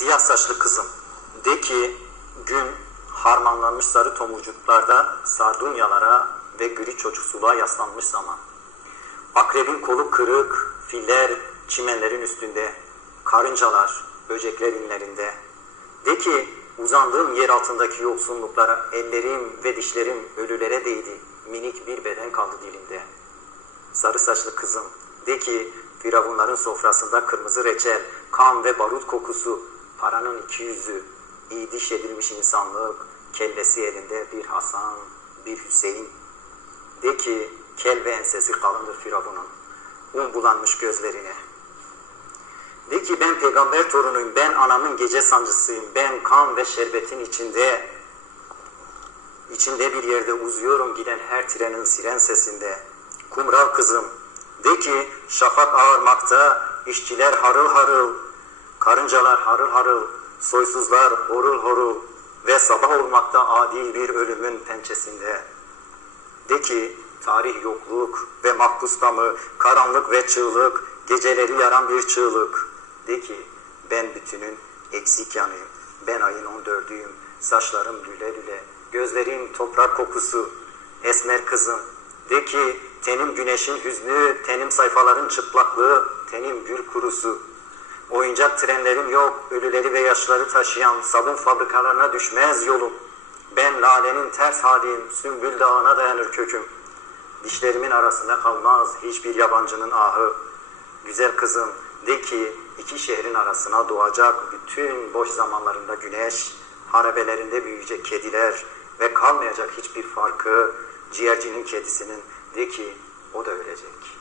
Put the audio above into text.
Siyah saçlı kızım, de ki gün harmanlanmış sarı tomurcuklarda sardunyalara ve gri çocuksuluğa yaslanmış zaman. Akrebin kolu kırık, filler çimenlerin üstünde, karıncalar böcekler inlerinde. De ki uzandığım yer altındaki yoksunluklara ellerim ve dişlerim ölülere değdi, minik bir beden kaldı dilimde. Sarı saçlı kızım, de ki firavunların sofrasında kırmızı reçel, kan ve barut kokusu, paranın iki yüzü, iyi diş edilmiş insanlık, kellesi elinde bir Hasan, bir Hüseyin. De ki kel ve ensesi kalındır firavunun, un bulanmış gözlerine. De ki ben peygamber torunuyum, ben anamın gece sancısıyım, ben kan ve şerbetin içinde bir yerde uzuyorum giden her trenin siren sesinde. Kumral kızım, de ki şafak ağarmakta, işçiler harıl harıl, karıncalar harıl harıl, soysuzlar horul horul ve sabah olmakta adi bir ölümün pençesinde. De ki tarih yokluk ve mahpusta mı, karanlık ve çığlık, geceleri yaran bir çığlık. De ki ben bütünün eksik yanıyım, ben ayın 14'üyüm, saçlarım lüle lüle, gözlerim toprak kokusu. Esmer kızım, de ki tenim güneşin hüznü, tenim sayfaların çıplaklığı, tenim gül kurusu. Oyuncak trenlerim yok, ölüleri ve yaşları taşıyan sabun fabrikalarına düşmez yolum. Ben lalenin ters haliyim, sümbül dağına dayanır köküm. Dişlerimin arasında kalmaz hiçbir yabancının ahı. Güzel kızım, de ki iki şehrin arasına doğacak bütün boş zamanlarında güneş, harabelerinde büyüyecek kediler ve kalmayacak hiçbir farkı ciğercinin kedisinin, de ki o da ölecek.